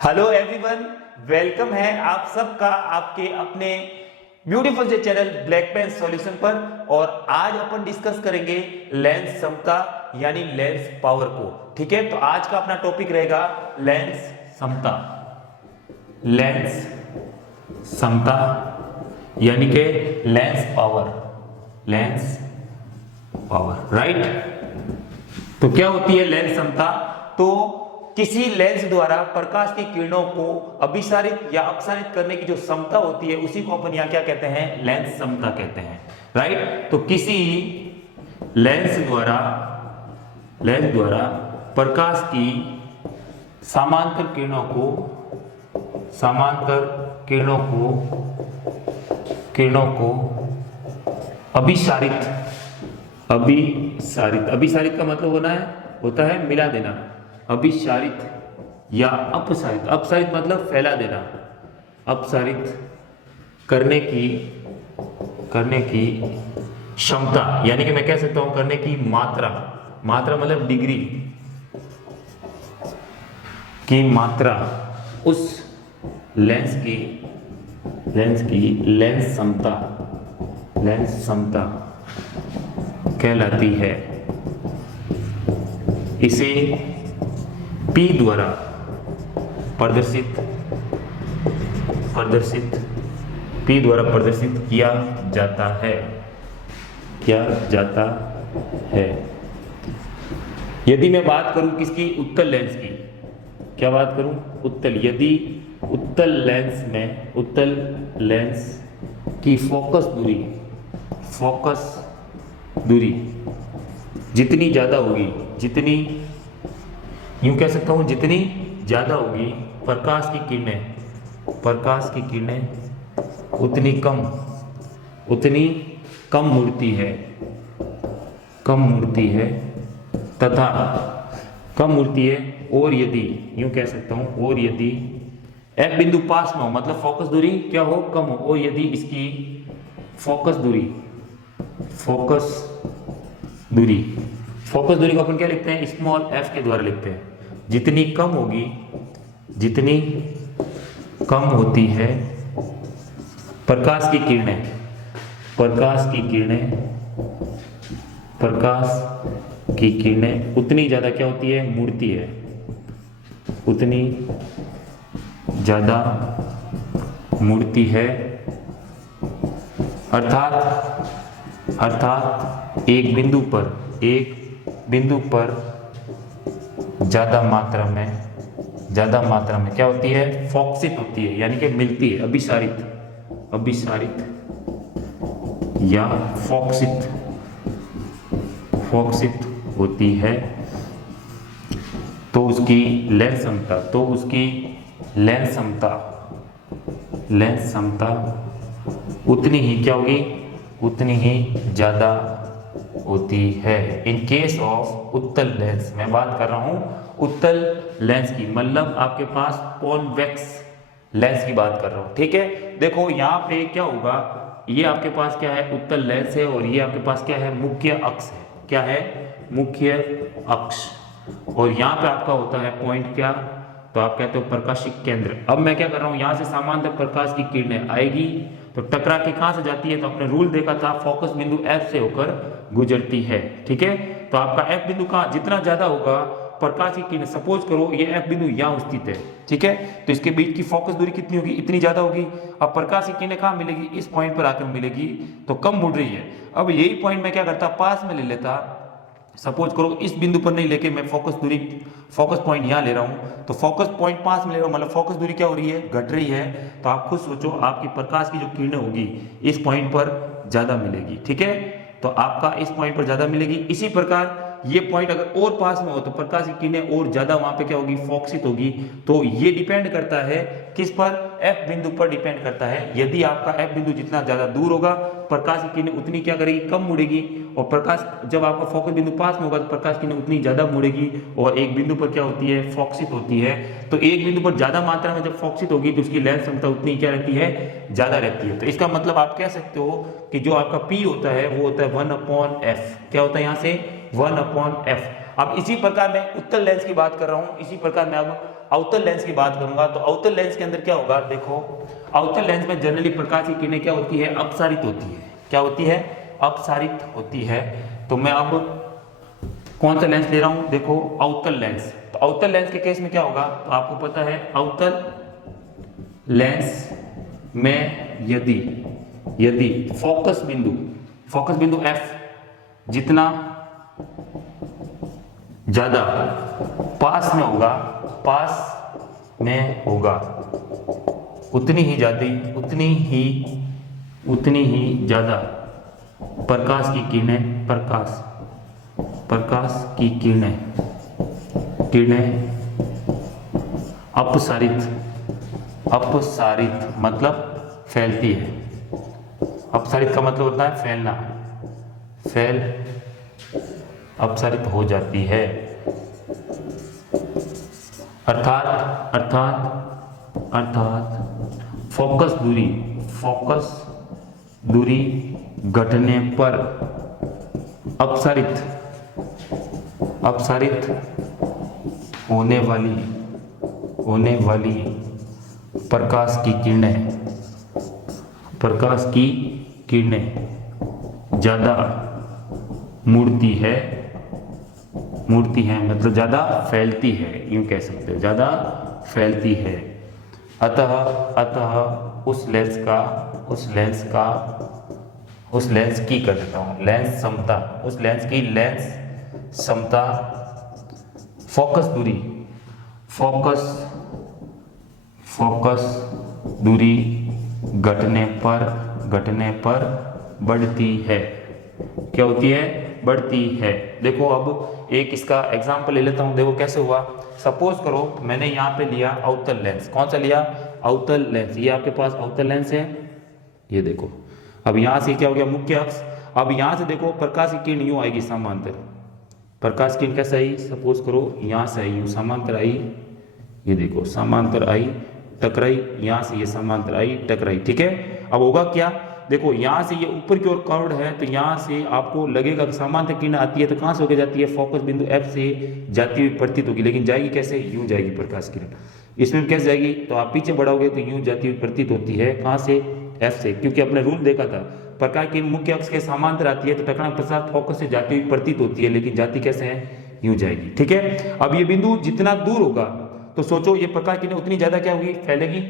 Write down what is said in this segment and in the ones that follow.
Hello everyone, welcome है आप सबका आपके अपने ब्यूटीफुल से चैनल ब्लैक पेन सॉल्यूशन पर। और आज अपन डिस्कस करेंगे लेंस समता यानी लेंस पावर को। ठीक है, तो आज का अपना टॉपिक रहेगा लेंस समता। लेंस समता यानी कि lens power. Lens power, right. तो क्या होती है लेंस समता? तो किसी लेंस द्वारा प्रकाश की किरणों को अभिसारित या अपसारित करने की जो क्षमता होती है उसी को अपन यहां क्या कहते हैं? लेंस समता कहते हैं, राइट। तो किसी लेंस द्वारा प्रकाश की समांतर किरणों को अभिसारित का मतलब होता है मिला देना। अभिसारित या अपसारित, अपसारित मतलब फैला देना, अपसारित करने की क्षमता, यानी कि मैं कह सकता हूं करने की मात्रा मतलब डिग्री की मात्रा, उस लेंस की लेंस क्षमता कहलाती है। इसे P द्वारा प्रदर्शित किया जाता है। यदि मैं बात करूं किसकी? उत्तल लेंस की। क्या बात करूं? उत्तल। यदि उत्तल लेंस की फोकस दूरी जितनी ज्यादा होगी, यूं कह सकता हूं जितनी ज्यादा होगी प्रकाश की किरणें उतनी कम मुड़ती है। और यदि यूं कह सकता हूं, और यदि F बिंदु पास में हो, मतलब फोकस दूरी क्या हो? कम हो। और यदि इसकी फोकस दूरी को अपन क्या लिखते हैं? स्मॉल f के द्वारा लिखते हैं। जितनी कम होती है प्रकाश की किरणें उतनी ज्यादा क्या होती है? मुड़ती है। उतनी ज्यादा मुड़ती है, अर्थात एक बिंदु पर ज्यादा मात्रा में क्या होती है? फोकसित होती है, यानी कि मिलती है। अभिसारित या फोकसित होती है। तो उसकी लेंस क्षमता उतनी ही क्या होगी? उतनी ही ज्यादा होती है। इन केस ऑफ उत्तल लेंस, मैं बात कर रहा हूं उत्तल लेंस की, मतलब आपके पास कॉन्वेक्स लेंस की बात कर रहा हूं। ठीक है, देखो यहां पे क्या होगा, ये आपके पास क्या है? उत्तल लेंस है, और ये आपके पास क्या है? मुख्य अक्ष है। क्या है? मुख्य अक्ष। और यहां पे आपका होता है पॉइंट क्या? तो आप कहते हो प्रकाशिक केंद्र। अब मैं क्या कर रहा हूं, यहां से समांतर प्रकाश की किरणें आएगी तो टकरा के कहां से जाती है? तो आपने रूल देखा था, फोकस बिंदु F से होकर गुजरती है। ठीक है, तो आपका F बिंदु कहां जितना ज्यादा होगा प्रकाश की किरणें, सपोज करो ये F बिंदु यहां स्थित है। ठीक है, तो इसके बीच की फोकस दूरी कितनी होगी? इतनी ज्यादा होगी। अब प्रकाश की किरणें कहां मिलेगी? इस पॉइंट पर आकर मिलेगी, तो कम मुड़ रही है। अब यही पॉइंट मैं क्या करता? पास में ले लेता। सपोज करो इस बिंदु पर नहीं लेके मैं फोकस पॉइंट यहां ले रहा हूं, तो फोकस पॉइंट पास में ले रहा हूं, मतलब फोकस दूरी क्या हो रही है? घट रही है। तो आप खुद सोचो, आपकी प्रकाश की जो किरणें होगी इस पॉइंट पर ज्यादा मिलेगी। ठीक है, तो आपका इस पॉइंट पर ज्यादा मिलेगी। इसी प्रकार ये पॉइंट अगर और पास में हो तो प्रकाश की किरणें और ज्यादा वहां पे क्या होगी? फोकसित होगी। तो ये डिपेंड करता है किस पर? F बिंदु पर डिपेंड करता है। यदि आपका F बिंदु जितना ज्यादा दूर होगा प्रकाश की किरणें उतनी क्या करेगी? कम मुड़ेगी। और प्रकाश जब आपका फोकस बिंदु पास में होगा तो प्रकाश की किरणें उतनी ज्यादा मुड़ेगी, और एक बिंदु पर क्या होती है? फोकसित होती है। तो एक बिंदु पर ज्यादा मात्रा में जब फोकसित होगी तो उसकी लेंस क्षमता उतनी क्या रहती है? ज्यादा रहती है। तो इसका मतलब आप कह सकते हो कि जो आपका P होता है वो होता है 1/f। क्या होता है यहाँ से? 1/f। अब इसी प्रकार मैं उत्तल लेंस की बात कर रहा हूं, इसी प्रकार मैं अब अवतल लेंस की बात करूंगा तो अवतल लेंस के अंदर क्या होगा, देखो अवतल लेंस में जनरली प्रकाश की किरणें क्या होती है, अपसारित होती है। क्या होती है, अपसारित होती है। तो मैं अब कौन सा लेंस ले रहा हूं, देखो अवतल लेंस। तो अवतल लेंस के केस में क्या होगा, तो आपको पता है अवतल लेंस में यदि फोकस बिंदु F जितना ज्यादा पास में होगा उतनी ही ज्यादा प्रकाश की किरणें अपसारित मतलब फैलती है। अपसारित का मतलब होता है फैलना, अपसारित हो जाती है। अर्थात फोकस दूरी घटने पर अपसारित होने वाली प्रकाश की किरणें ज्यादा मुड़ती है मतलब ज्यादा फैलती है, यूं कह सकते हो, ज्यादा फैलती है। अतः उस लेंस की कर देता हूं लेंस क्षमता फोकस दूरी घटने पर बढ़ती है। क्या होती है, बढ़ती है। देखो अब एक इसका एग्जांपल ले लेता हूं, देखो कैसे हुआ। सपोज करो मैंने यहाँ पे लिया अवतल लेंस, कौन सा लिया, अवतल लेंस। ये आपके पास अवतल लेंस है, ये देखो। अब यहाँ से क्या हो गया, मुख्य अक्ष। अब यहाँ से देखो प्रकाश की किरण यूं आएगी समांतर, प्रकाश की किरण कैसे आई, सपोज करो यहाँ से आई, यूं समांतर आई, ये देखो समांतर आई, टकराई, यहाँ से ये समांतर आई, टकराई, ठीक है। अब होगा क्या, देखो यहाँ से ये ऊपर की ओर कर्व्ड है, तो यहाँ से आपको लगेगा कि समांतर किरण आती है तो कहाँ से होकर जाती है, फोकस बिंदु F से जाती हुई प्रतीत होगी, लेकिन जाएगी कैसे, यूं जाएगी प्रकाश किरण। इसमें कैसे जाएगी, तो आप पीछे बढ़ाओगे तो यूं जाती हुई प्रतीत होती है, कहाँ से, F से, क्योंकि अपने रूल देखा था, प्रकाश की मुख्य अक्ष के समांतर आती है तो टकराने के पश्चात फोकस से जाती हुई प्रतीत होती है, लेकिन जाती कैसे है, यूं जाएगी, ठीक है। अब ये बिंदु जितना दूर होगा तो सोचो ये प्रकाश किरण उतनी ज्यादा क्या होगी, फैलेगी।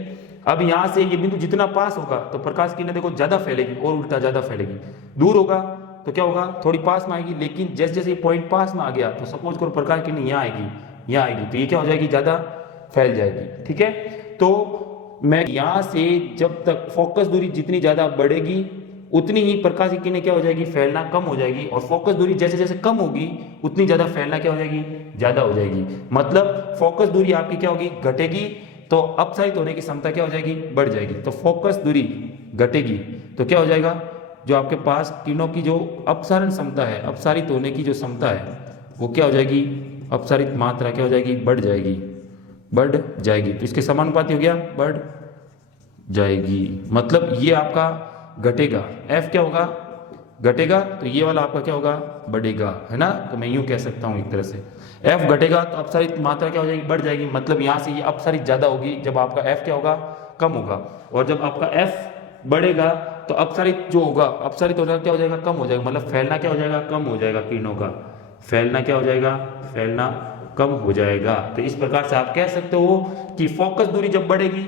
अब यहाँ से ये बिंदु जितना पास होगा तो प्रकाश किरण देखो ज्यादा फैलेगी, और उल्टा ज्यादा फैलेगी। दूर होगा तो क्या होगा, थोड़ी पास में आएगी, लेकिन जैसे जैसे ये पॉइंट पास में आ गया तो सपोज करो प्रकाश किरण यहाँ आएगी, तो ये क्या हो जाएगी, ज्यादा फैल जाएगी, ठीक है। तो मैं यहाँ से जब तक फोकस दूरी जितनी ज्यादा बढ़ेगी उतनी ही प्रकाश की किरणें क्या हो जाएगी, फैलना कम हो जाएगी, और फोकस दूरी जैसे जैसे कम होगी उतनी ज्यादा फैलना क्या हो जाएगी, ज्यादा हो जाएगी। मतलब फोकस दूरी आपकी क्या होगी, घटेगी, तो अपसारित होने की क्षमता क्या हो जाएगी, बढ़ जाएगी। तो फोकस दूरी घटेगी तो क्या हो जाएगा, जो आपके पास किरणों की जो अपसारण क्षमता है, अपसारित होने की जो क्षमता है वो क्या हो जाएगी, अपसारित मात्रा क्या हो जाएगी, बढ़ जाएगी। तो इसके समानुपाती हो गया, बढ़ जाएगी, मतलब ये आपका घटेगा, F क्या होगा, घटेगा, तो ये वाला आपका क्या होगा, बढ़ेगा, है ना। तो मैं यूं कह सकता हूं एक तरह से, F घटेगा तो अपसारित मात्रा क्या हो जाएगी, बढ़ जाएगी, मतलब यहां से ये अपसारित ज्यादा होगी जब आपका F क्या होगा, कम होगा, और जब आपका F बढ़ेगा तो अपसारित जो होगा, अपसारित हो जाएगा क्या हो जाएगा, कम हो जाएगा, मतलब फैलना क्या हो जाएगा, कम हो जाएगा, किरणों का फैलना क्या हो जाएगा, फैलना कम हो जाएगा। तो इस प्रकार से आप कह सकते हो कि फोकस दूरी जब बढ़ेगी,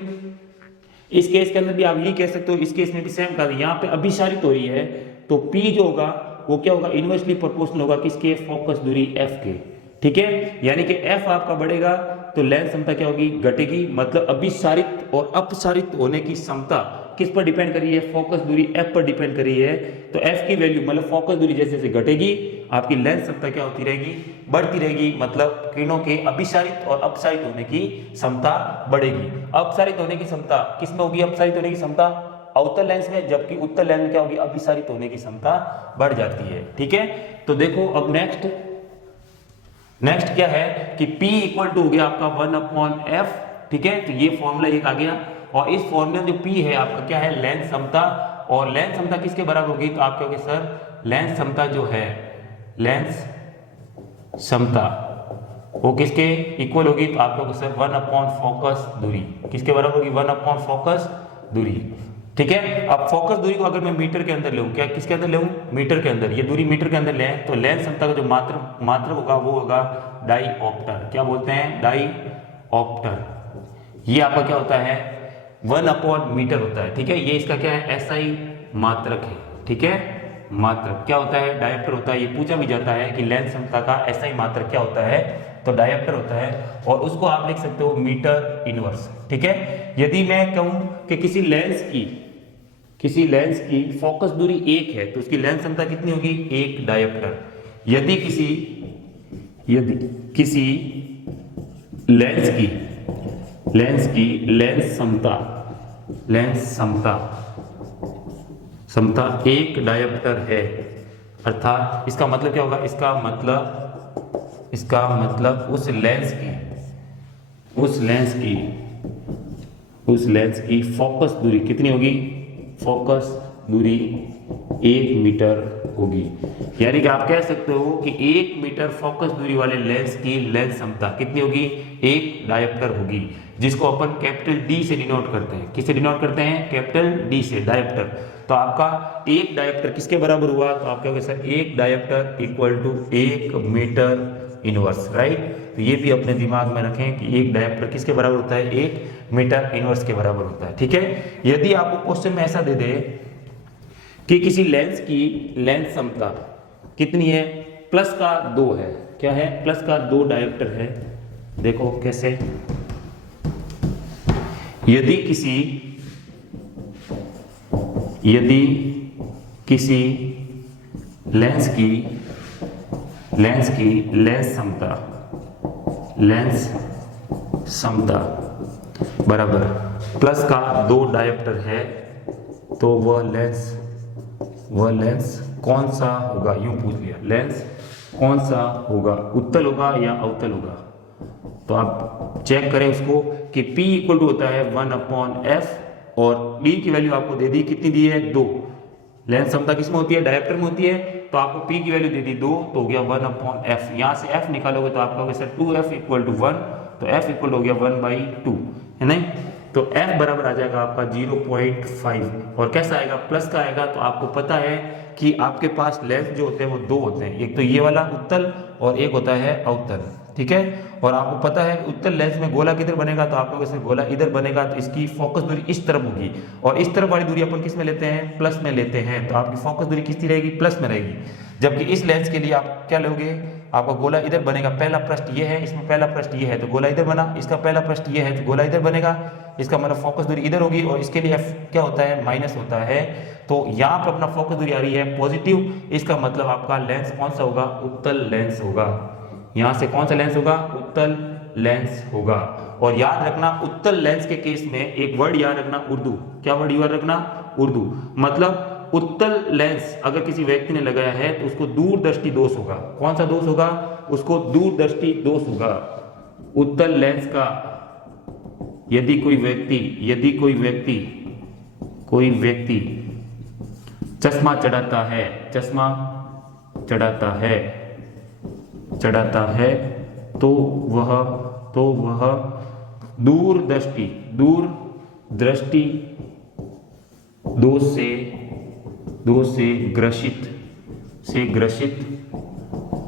इस केस के अंदर भी आप ये कह सकते हो, इस केस में भी सेम कर, यहाँ पे अभिसारित हो रही है तो P जो होगा वो क्या होगा, इनवर्सली प्रोपोर्शनल होगा किसके, फोकस दूरी F के, ठीक है। यानी कि F आपका बढ़ेगा तो लेंस क्षमता क्या होगी, घटेगी, मतलब अभिसारित और अपसारित होने की क्षमता किस पर डिपेंड कर रही है, फोकस दूरी F पर डिपेंड कर रही है। तो F की वैल्यू मतलब फोकस दूरी जैसे जैसे घटेगी आपकी लेंस क्षमता क्या होती रहेगी, बढ़ती रहेगी, मतलब किरणों के अभिसारित और अपसारित होने की क्षमता बढ़ेगी। अपसारित होने की क्षमता किसमें होगी, अपसारित होने की क्षमता अवतल लेंस में, जबकि उत्तल लेंस में क्या होगी, अभिसारित होने की क्षमता बढ़ जाती है, ठीक है। तो देखो अब नेक्स्ट क्या है कि P इक्वल टू हो गया आपका 1/F, ठीक है। तो ये फॉर्मूला एक आ गया, और इस फॉर्मूला जो P है आपका क्या है, लेंस क्षमता, और लेंस क्षमता किसके बराबर होगी, तो आप कहोगे सर लेंस क्षमता जो है, लेंस क्षमता वो किसके इक्वल होगी, तो आप लोग सर 1 अपॉन फोकस दूरी किसके बराबर होगी, 1 अपॉन फोकस दूरी। ठीक है, अब फोकस दूरी को अगर मैं मीटर के अंदर लूँ, क्या किसके अंदर लूँ, मीटर के अंदर, ये दूरी मीटर के अंदर लें तो लेंस क्षमता का जो मात्रक होगा वो होगा डाईऑप्टर। क्या बोलते हैं, डाईऑप्टर। ये आपका क्या होता है 1 अपॉन मीटर होता है। ठीक है, ये इसका क्या है एसआई मात्रक है। ठीक है, मात्रक क्या होता है, डायोप्टर होता है। ये पूछा भी जाता है कि लेंस क्षमता का एसआई मात्रक क्या होता है, तो डायोप्टर होता है, और उसको आप लिख सकते हो मीटर इनवर्स। ठीक है, यदि मैं कहूं कि किसी लेंस की फोकस दूरी 1 है तो उसकी लेंस क्षमता कितनी होगी, 1 डायोप्टर। यदि किसी लेंस की लेंस क्षमता 1 डायोप्टर है, अर्थात इसका मतलब क्या होगा, इसका मतलब उस लेंस की फोकस दूरी कितनी होगी, फोकस दूरी 1 मीटर होगी। यानी कि आप कह सकते हो कि 1 मीटर फोकस दूरी वाले लेंस की लेंस क्षमता कितनी होगी, 1 डायोप्टर होगी, जिसको अपन कैपिटल डी से डिनोट करते हैं। किससे डिनोट करते हैं, कैपिटल डी से, डायोप्टर। तो आपका 1 डायोप्टर किसके बराबर हुआ, तो आप कहोगे sir 1 dioptre equal to 1 metre inverse, right. तो ये भी अपने दिमाग में रखें कि 1 डायोप्टर किसके बराबर होता है, 1 मीटर इनवर्स के बराबर होता है। ठीक है, यदि आपको क्वेश्चन में ऐसा दे दे कि किसी लेंस की लेंस क्षमता कितनी है, प्लस का 2 है, क्या है, प्लस का 2 डायोप्टर है। देखो कैसे, यदि किसी लेंस की लेंस क्षमता बराबर प्लस का 2 डायोप्टर है, तो वह लेंस कौन सा होगा, यूं पूछ लिया, लेंस कौन सा होगा, उत्तल होगा या अवतल होगा। तो आप चेक करें उसको कि P इक्वल टू होता है 1 अपॉन एफ, और D की वैल्यू आपको दे दी, कितनी दी है, 2। लेंस क्षमता किसमें होती है, डायोप्टर में होती है, तो आपको P की वैल्यू दे दी 2, तो हो गया 1 अपॉन एफ। यहाँ से F निकालोगे तो आप कहोगे सर 2F इक्वल टू 1, तो F इक्वल हो गया 1/2, है नहीं। तो F बराबर आ जाएगा आपका 0.5, और कैसा आएगा, प्लस का आएगा। तो आपको पता है कि आपके पास लेंस जो होते हैं वो 2 होते हैं, एक तो ये वाला उत्तल और एक होता है अवतल। ठीक है, और आपको पता है उत्तल लेंस में गोला किधर बनेगा, तो आप लोग इसे गोला इधर बनेगा, तो इसकी फोकस दूरी इस तरफ होगी, और इस तरफ वाली दूरी अपन किस में लेते हैं, प्लस में लेते हैं, तो आपकी फोकस दूरी किसकी रहेगी, प्लस में रहेगी। जबकि इस लेंस के लिए आप क्या लोगे, आपका गोला इधर बनेगा, पहला पृष्ठ ये है, इसमें पहला पृष्ठ ये है, तो गोला इधर बना, इसका पहला पृष्ठ ये है, तो गोला इधर बनेगा, इसका मतलब फोकस दूरी इधर होगी, और इसके लिए F क्या होता है, माइनस होता है। तो यहाँ पर अपना फोकस दूरी आ रही है पॉजिटिव, इसका मतलब आपका लेंस कौन सा होगा, उत्तल लेंस होगा। यहाँ से कौन सा लेंस होगा, उत्तल लेंस होगा। और याद रखना उत्तल लेंस के केस में एक वर्ड याद रखना, उर्दू। क्या वर्ड याद रखना, उर्दू। मतलब उत्तल लेंस अगर किसी व्यक्ति ने लगाया है तो उसको दूरदृष्टि दोष होगा। कौन सा दोष होगा, उसको दूरदृष्टि दोष होगा। उत्तल लेंस का यदि कोई व्यक्ति चश्मा चढ़ाता है तो वह दूरदृष्टि दोष से ग्रसित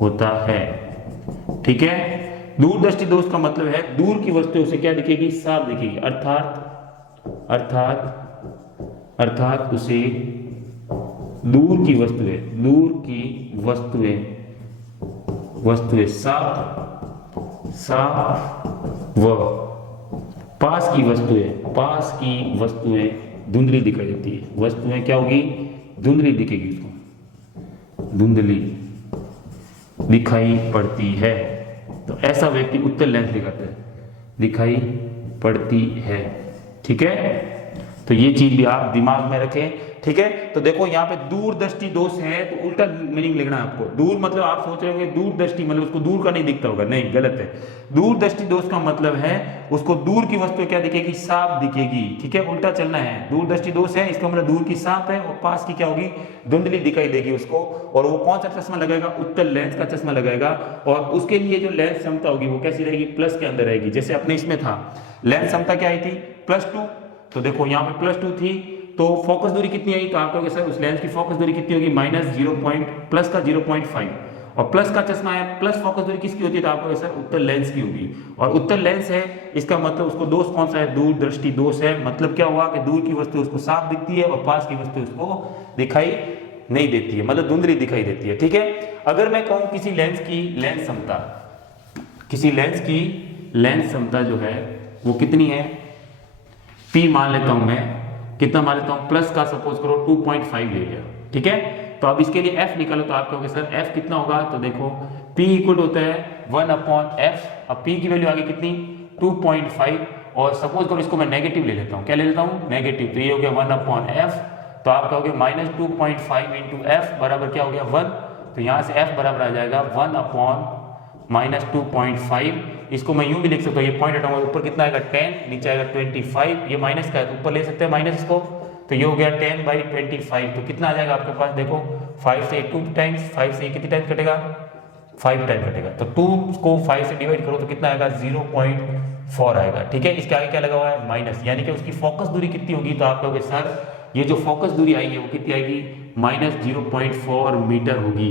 होता है। ठीक है, दूरदृष्टि दोष का मतलब है दूर की वस्तुओं से क्या दिखेगी, साफ दिखेगी, अर्थात उसे दूर की वस्तुएं साफ व पास की वस्तुएं धुंधली दिखाई देती है। वस्तुएं क्या होगी, धुंधली दिखेगी, उसको धुंधली दिखाई पड़ती है। तो ऐसा व्यक्ति उत्तल लेंस दिखाता है, दिखाई पड़ती है। ठीक है, तो ये चीज भी आप दिमाग में रखें ठीक है। तो देखो यहाँ पे दूरदृष्टि दोष है तो उल्टा मीनिंग लिखना है आपको। दूर मतलब आप सोच रहे होंगे दूरदृष्टि मतलब उसको दूर का नहीं दिखता होगा, नहीं, गलत है। दूरदृष्टि दोष का मतलब है उसको दूर की वस्तु क्या दिखेगी, साफ दिखेगी, ठीक है, उल्टा चलना है। दूरदृष्टि दोष है इसका मतलब दूर की साफ है और पास की क्या होगी, धुंधली दिखाई देगी उसको। और वो कौन सा चश्मा लगाएगा, उत्तल लेंस का चश्मा लगाएगा। और उसके लिए जो लेंस क्षमता होगी वो कैसी रहेगी, प्लस के अंदर रहेगी। जैसे अपने इसमें था लेंस क्षमता क्या आई थी, +2, तो देखो यहाँ पे +2 थी, तो फोकस दूरी कितनी आई, तो आप कहोगे सर उस लेंस की फोकस दूरी कितनी होगी, प्लस का 0.5, और प्लस का चश्मा है, प्लस फोकस दूरी किसकी होती है, तो आप कहोगे सर उत्तल लेंस की होगी। और उत्तल लेंस है इसका मतलब उसको दोष कौन सा है, दूरदृष्टि दोष है। मतलब क्या हुआ कि दूर की वस्तु उसको साफ दिखती है और पास की वस्तु उसको दिखाई नहीं देती है, मतलब धुंधली दिखाई देती है, ठीक है। अगर मैं कहूं किसी लेंस की लेंस क्षमता, किसी लेंस की लेंस क्षमता जो है वो कितनी है, P मान लेता हूं मैं, कितना मान लेता हूं, प्लस का सपोज करो 2.5 ले लिया, ठीक है। तो अब इसके लिए F निकालो, तो आप कहोगे सर F कितना होगा, तो देखो P इक्वल होता है 1/F। अब P की वैल्यू आ गई कितनी, 2.5, और सपोज करो इसको मैं नेगेटिव ले लेता हूं, क्या ले लेता हूं, नेगेटिव, तो ये हो गया 1/F। तो आप कहोगे -2.5 इंटू एफ बराबर क्या हो गया 1, तो यहाँ से F बराबर आ जाएगा 1/-2.5। इसको मैं यूं भी लिख सकता हूँ, ये पॉइंट हटाऊंगा, ऊपर कितना आएगा 10, नीचे आएगा 25, ये माइनस का है तो ऊपर ले सकते हैं माइनस इसको, तो ये हो गया 10/25। तो कितना आ जाएगा आपके पास, देखो 5 से 2 टाइम्स, 5 से कितनी टाइम कटेगा, 5 टाइम कटेगा, तो 2 को 5 से डिवाइड करो तो कितना आएगा 0.4 आएगा, ठीक है। इसके आगे क्या लगा हुआ है, माइनस, यानी कि उसकी फोकस दूरी कितनी होगी, तो आप कहोगे सर ये जो फोकस दूरी आई है वो कितनी आएगी, -0.4 मीटर होगी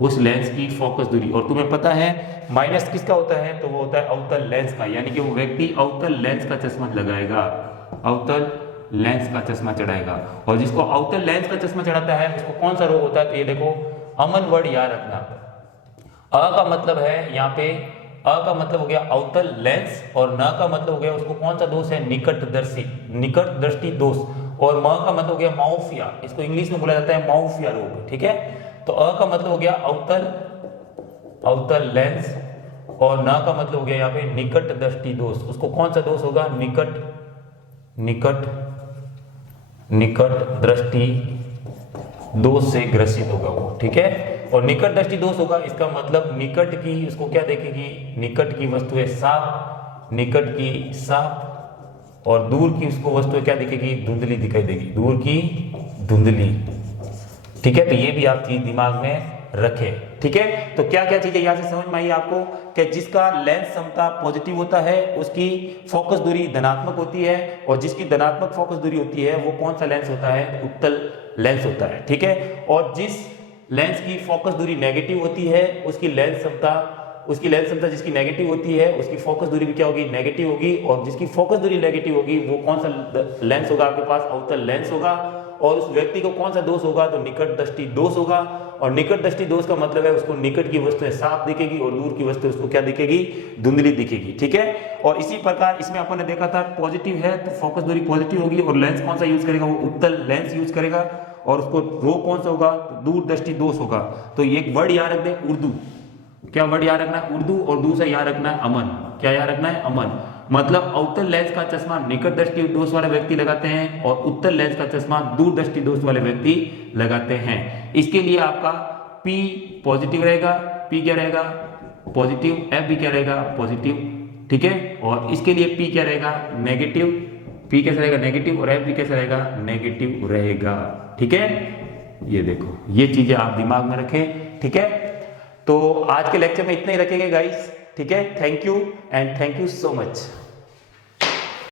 उस लेंस की फोकस दूरी। और तुम्हें पता है माइनस किसका होता है, तो वो होता है अवतल लेंस का, यानी कि वो व्यक्ति अवतल लेंस का चश्मा लगाएगा, अवतल लेंस का चश्मा चढ़ाएगा। और जिसको अवतल लेंस का चश्मा चढ़ाता है उसको कौन सा रोग होता है, तो ये देखो अमन वर्ड याद रखना। अ का मतलब है यहाँ पे, अ का मतलब हो गया अवतल लेंस, और न का मतलब हो गया उसको कौन सा दोष है, निकट दृष्टि दोष, और म का मतलब हो गया माओफिया, इसको इंग्लिश में बोला जाता है माओफिया रोग, ठीक है। तो अ का मतलब हो गया अवतल लेंस, और न का मतलब हो गया यहाँ पे निकट दृष्टि दोष, उसको कौन सा दोष होगा, निकट दृष्टि दोष से ग्रसित होगा वो, ठीक है। और निकट दृष्टि दोष होगा इसका मतलब निकट की उसको क्या देखेगी, निकट की वस्तुएं साफ, निकट की साफ, और दूर की उसको वस्तुएं क्या दिखेगी, धुंधली दिखाई देगी, दूर की धुंधली, ठीक है। तो ये भी आप चीज दिमाग में रखें, ठीक है। तो क्या क्या चीजें यहां से समझ में आई आपको, कि जिसका लेंस क्षमता पॉजिटिव होता है उसकी फोकस दूरी धनात्मक होती है, और जिसकी धनात्मक फोकस दूरी होती है वो कौन सा लेंस होता है, उत्तल लेंस होता है, ठीक है। और जिस लेंस की फोकस दूरी नेगेटिव होती है उसकी लेंस क्षमता जिसकी नेगेटिव होती है उसकी फोकस दूरी भी क्या होगी, नेगेटिव होगी। और जिसकी फोकस दूरी नेगेटिव होगी वो कौन सा लेंस होगा आपके पास, अवतल लेंस होगा। और उस व्यक्ति को कौन सा दोष होगा, तो निकट दृष्टि दोष होगा। और निकट दृष्टि दोष का मतलब है उसको निकट की वस्तुएं साफ दिखेगी और दूर की वस्तु उसको क्या दिखेगी, धुंधली दिखेगी, ठीक है। और इसी प्रकार इसमें अपन ने देखा था पॉजिटिव है तो फोकस दूरी पॉजिटिव होगी, और लेंस कौन सा यूज करेगा, वो उत्तल लेंस यूज करेगा। और उसको रो कौन सा होगा, दूरदृष्टि दोष होगा। तो ये एक वर्ड याद रख दे, उर्दू, क्या वर्ड याद रखना है, उर्दू, और दूसरा याद रखना है अमन, क्या याद रखना है, अमन। मतलब अवतल लेंस का चश्मा निकट दृष्टि दोष वाले व्यक्ति लगाते हैं, और उत्तल लेंस का चश्मा दूरदृष्टि दोष वाले व्यक्ति लगाते हैं। इसके लिए आपका P पॉजिटिव रहेगा, P क्या रहेगा, पॉजिटिव, F भी क्या रहेगा, पॉजिटिव, ठीक है। और इसके लिए P क्या रहेगा, नेगेटिव, P कैसा रहेगा, नेगेटिव, और F भी कैसा रहेगा, नेगेटिव रहेगा, ठीक है। ये देखो ये चीजें आप दिमाग में रखें, ठीक है। तो आज के लेक्चर में इतना ही रखेंगे गाइस, ठीक है। Thank you and thank you so much.